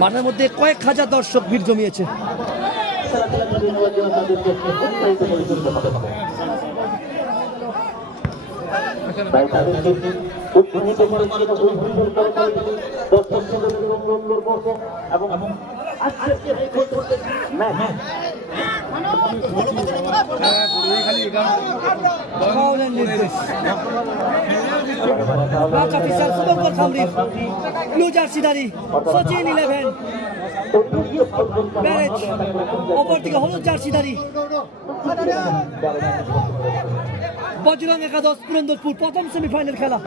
মাঠের মধ্যে কয়েক হাজার দর্শক ভিড় জমিয়েছে। ব্লু জার্সিধারী সচিন 11 ব্যারেজ, অপরদিকে হলুদ জার্সিধারী বজরং একাদশ পুরন্দরপুর। প্রথম সেমিফাইনাল খেলা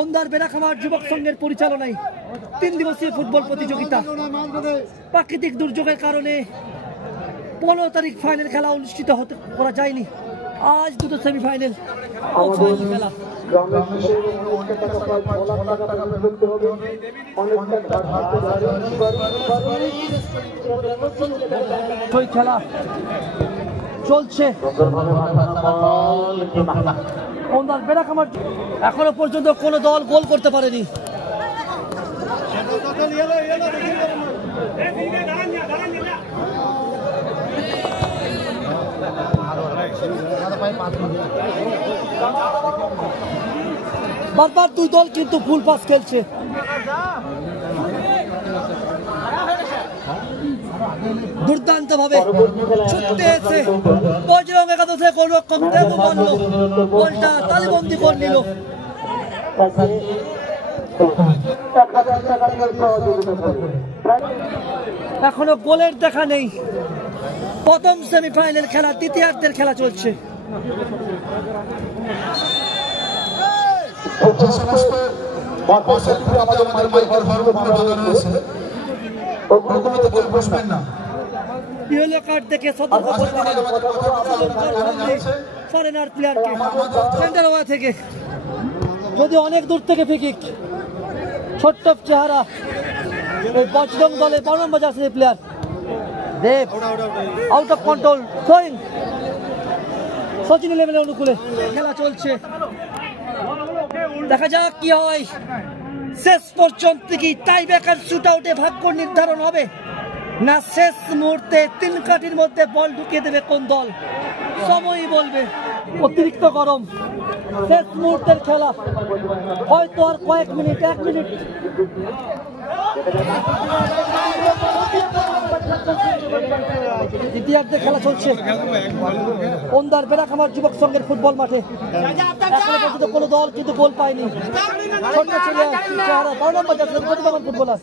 ওন্দার বেড়াখামার যুবক সংঘের পরিচালনায় 3 দিবসীয় ফুটবল প্রতিযোগিতা। প্রাকৃতিক দুর্যোগের কারণে 15 তারিখ ফাইনাল খেলা অনুষ্ঠিত করা যায়নি। আজ দুটো সেমিফাইনাল ও ফাইনাল খেলা। খেলা চলছে বেড়াখামার, এখনো পর্যন্ত কোনো দল গোল করতে পারেনি। বারবার দুই দল কিন্তু ফুল পাস খেলছে। দুর্দান্ত ভাবে ছুটতে এসে বজরং একাদশে কোন রকম দেব বলল, গোলটা তালিবন্দি করে নিল। এখনো গোলের দেখা নেই। প্রথম সেমিফাইনাল খেলা, দ্বিতীয়ার্ধের খেলা চলছে। ইয়েলো কার্ড দেখে সতর্ক ফরেনার প্লেয়ারকে সেন্টার ওভার থেকে, যদি অনেক দূর থেকে ফিকিক, ছোট্ট চেহারা এই বজরং দলের 12 নম্বর jersey player Dev out of control throwing. Sachin 11 অনুকূলে খেলা চলছে, দেখা যাক কি হয়। শেষ পর্যন্ত কি টাই ব্রেকার শুট আউটে ভাগ্য নির্ধারণ হবে, না শেষ মুহূর্তে 3 কাঠির মধ্যে বল ঢুকিয়ে দেবে কোন দল, সময়ই বলবে। অতিরিক্ত গরম, শেষ মুহূর্তের খেলা, হয়তো আর কয়েক মিনিট, 1 মিনিট। দ্বিতীয়ার্ধে খেলা চলছে ওন্দার বেড়াখামার যুবক সংঘের ফুটবল মাঠে। এখনো পর্যন্ত কোনো দল কিন্তু গোল পায়নি। ছোট্ট ছেলে 12 নম্বর জার্সি ফুটবলার।